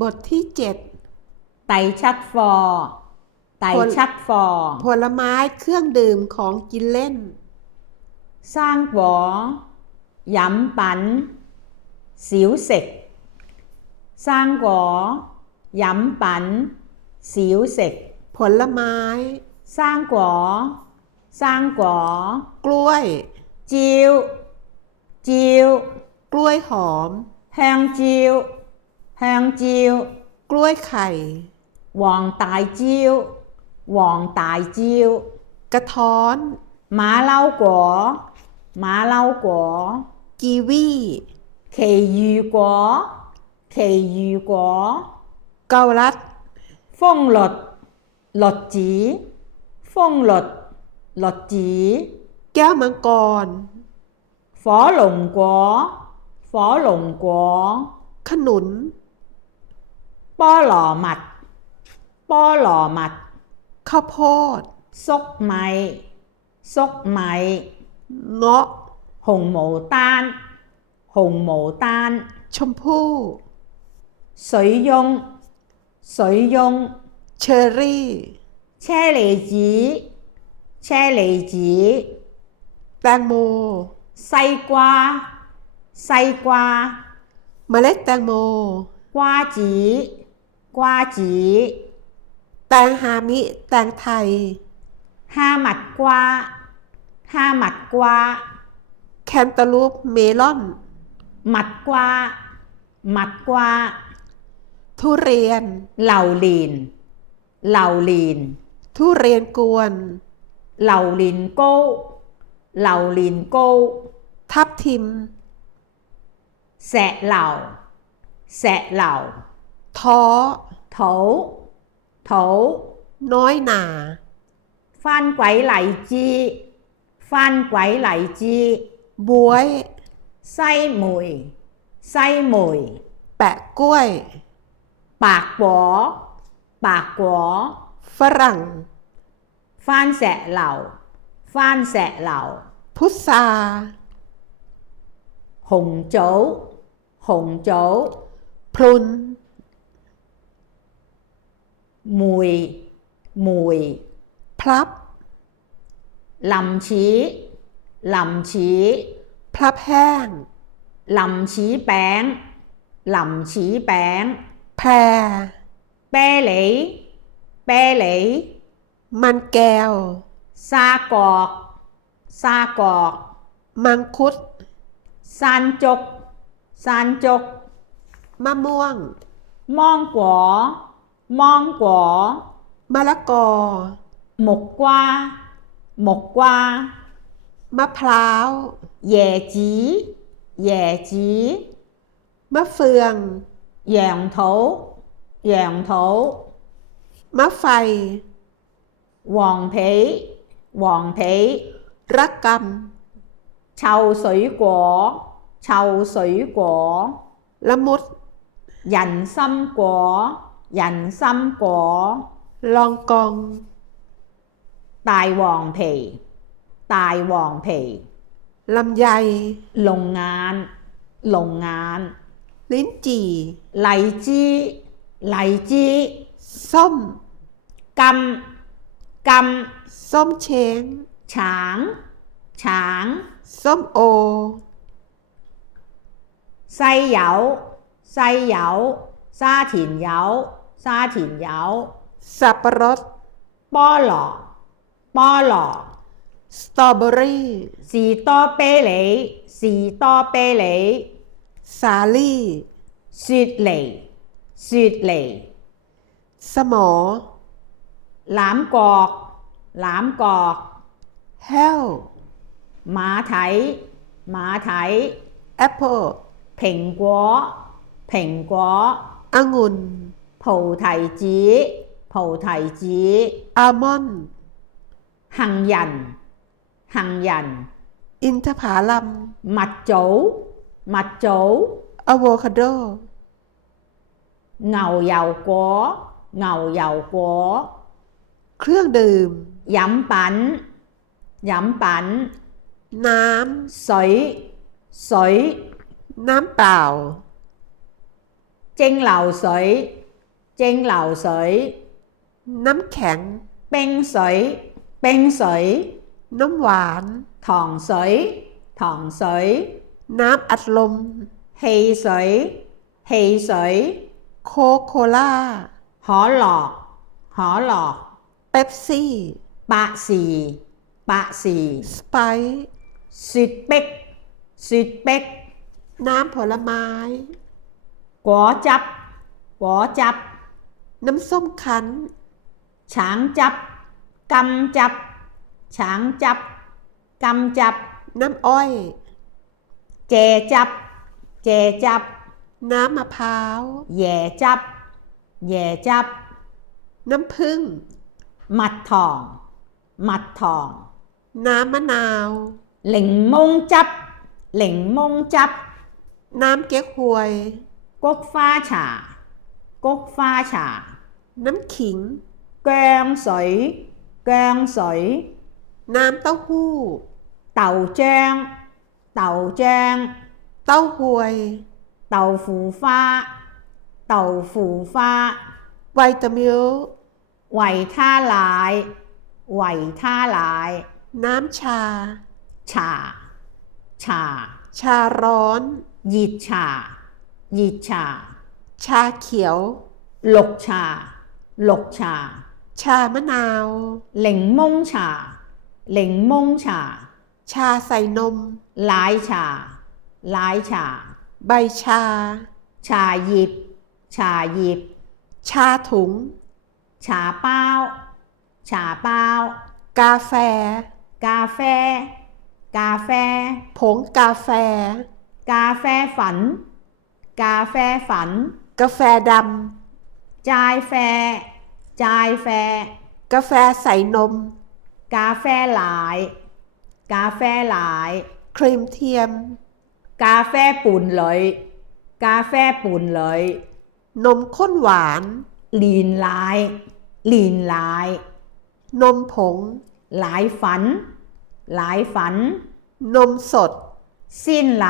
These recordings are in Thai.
บทที่7ไตชัดฟอไตชัดฟอผลไม้เครื่องดื่มของกินเล่น生果飲品小食生果飲品小食ผลไม้生果生果กล้วย蕉蕉กล้วยหอม香蕉香蕉กล้วยไข่黃大蕉黃大蕉กระท้อน馬騮果馬騮果กีวี奇異果奇異果เกาลัด蜂栗栗子蜂栗栗子แก้วมังกร火龍果火龍果ขนุน菠蘿蜜菠蘿蜜ข้าวโพด粟米粟米เงาะ紅毛丹紅毛丹ชมพู่水翁水翁เชอร์รี่車厘子車厘子แตงโม西瓜西瓜เมล็ดแตงโม瓜子瓜子แตงฮามิแตงไทย哈密瓜哈密瓜แคนตาลูปเมลอน蜜瓜蜜瓜ทุเรียน榴蓮榴蓮ทุเรียนกวน榴蓮糕榴蓮糕ทับทิม石榴石榴ท้อ桃桃น้อยหนา番鬼荔枝番鬼荔枝บวย西梅西梅แปะกล้วย白果白果ฝรั่ง番石榴番石榴พุทรา紅棗紅棗พรุน梅梅พลับ林柿林柿พลับแห้ง林柿餅林柿餅แพร啤梨啤梨มันแก้ว沙角沙角มังคุด山竹山竹มะม่วง芒果芒果มะละกอ木瓜木瓜มะพร้าว椰子椰子มะเฟือง楊桃楊桃มะไฟ黃皮黃皮ระก臭水果臭水果ำละมุด人參果人參果ลองกอง大黃皮大黃皮ลำไย龍眼龍眼ลิ้นจี่荔枝荔枝ส้ม柑柑ส้มเช้ง橙橙ส้มโอ西柚西柚沙田柚沙田柚สับปะรด菠蘿菠蘿สตรอเบอรี่士多啤梨士多啤梨สาลี่雪梨雪梨สมอ欖角欖角แห้ว馬蹄馬蹄แอปเปิล蘋果蘋果องุ่น菩提子菩提子อัลมอนด์杏仁杏仁อินทผลัม蜜棗蜜棗อะโวคาโด牛油果牛油果เครื่องดื่ม飲品飲品น้水水ำน้ำเปล่า蒸餾水蒸餾水 น้ำแข็ง 冰水冰水 น้ำหวาน 糖水糖水 น้ำอัดลม 汽水汽水 โคโคล่า 可樂可樂 เป๊ปซี่ 百事百事 สไปซ์ 雪碧雪碧 น้ำผลไม้ 果汁果汁 น้ำส้มคั้น 橙汁甘汁橙汁甘汁 น้ำอ้อย 蔗汁蔗汁 น้ำมะพร้าว 椰汁椰汁 น้ำผึ้ง 蜜糖蜜糖 น้ำมะนาว 檸檬汁檸檬汁 น้ำเก๊กฮวย 菊花茶菊花茶 น้ำขิง 薑水薑水 น้ำเต้าหู้ 豆漿豆漿 เต้าหวย 豆腐花豆腐花 ไวตามิล 維他奶維他奶 น้ำชา 茶茶 ชาร้อน 熱茶熱茶 ชาเขียว 綠茶綠茶 ชามะนาว 檸檬茶檸檬茶 ชาใส่นม 奶茶奶茶 ใบชา 茶葉茶葉 ชาถุง 茶包茶包 กาแฟ 咖啡咖啡 ผงกาแฟ 咖啡粉咖啡粉 กาแฟด齋啡齋啡 ำ กาแฟใส่นม 咖啡奶咖啡奶 ครีมเทียม 咖啡伴侶咖啡伴侶 นมข้นหวาน 連奶連奶 นมผง 奶粉奶粉 นมสด 鮮奶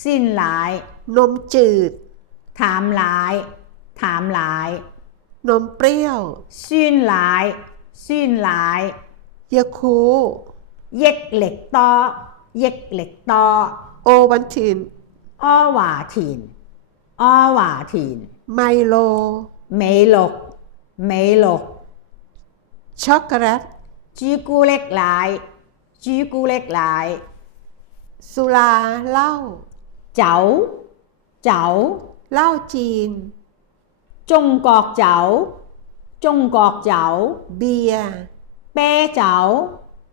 鮮奶 นมจืด 淡奶淡奶 นมเปรี้ยว 酸奶酸奶 ยาคู 益力多益力多 โอวันติน 阿華田阿華田 ไมโล 美祿美祿 ช็อกโกแลต 朱古力奶朱古力奶 สุราเหล้า 酒酒 เหล้าจีน 中國酒中國酒 เบียร์ 啤酒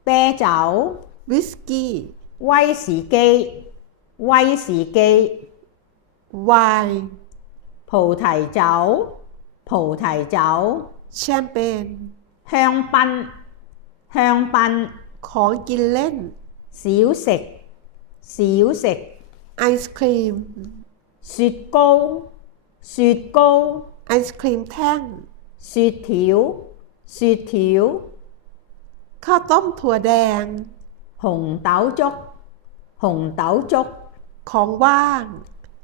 啤酒 วิสกี้ 威士忌威士忌 ไวน์ 菩提酒菩提酒 แชมเปญ 香檳香檳 ของกินเล่น 小食小食 ไอศครีม 雪糕雪糕 ไอศครีมแท่ง 雪條雪條 ข้าวต้มถั่วแดง 紅豆粥紅豆粥 ของว่าง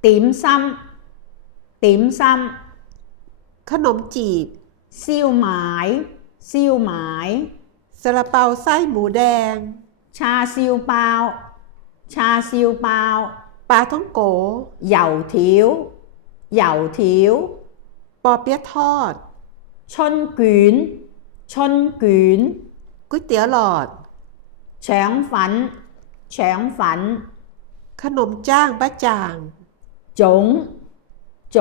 點心點心 ขนมจีบ 燒賣燒賣 ซาลาเปาไส้หมูแดง 叉燒包叉燒包 ปลาท่องโก 油條油條 ปอเปี๊ยะทอด 春卷春卷 ก๋วยเตี๋ยวหลอด 腸粉腸粉 ขนมจ้างบะจ่าง 粽粽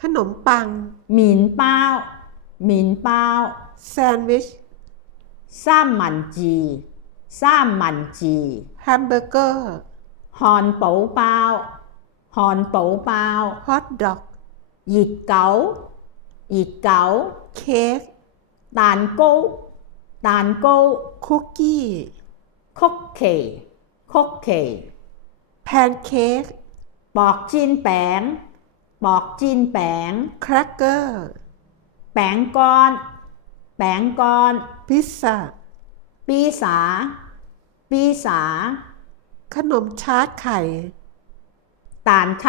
ขนมปัง 麵包麵包 แซนด์วิช 三文治三文治 แฮมเบอร์เกอร์ 漢堡包漢堡包 ฮอทดอก 熱狗熱狗 เค้ก 蛋糕蛋糕 คุกกี้ 曲奇曲奇 แพนเค้ก 薄煎餅薄煎餅 แครกเกอร์ 餅乾餅乾 พิซซ่า 披薩披薩 ขนมชาร์ตไข่ 蛋撻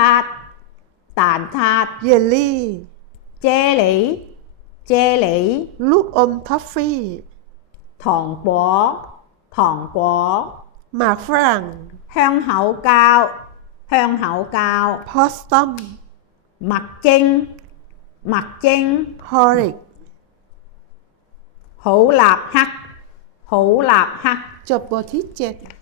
蛋ต่านทาด เยลลี่ เจหลีเจหลี ลูกอมทอฟฟี่ ถ่องปัวถ่องปัว หมากฝรั่ง 香口膠香口膠 พอสตัม 麥精麥精 ฮอริก 好立克好立克 จบบทที่ 7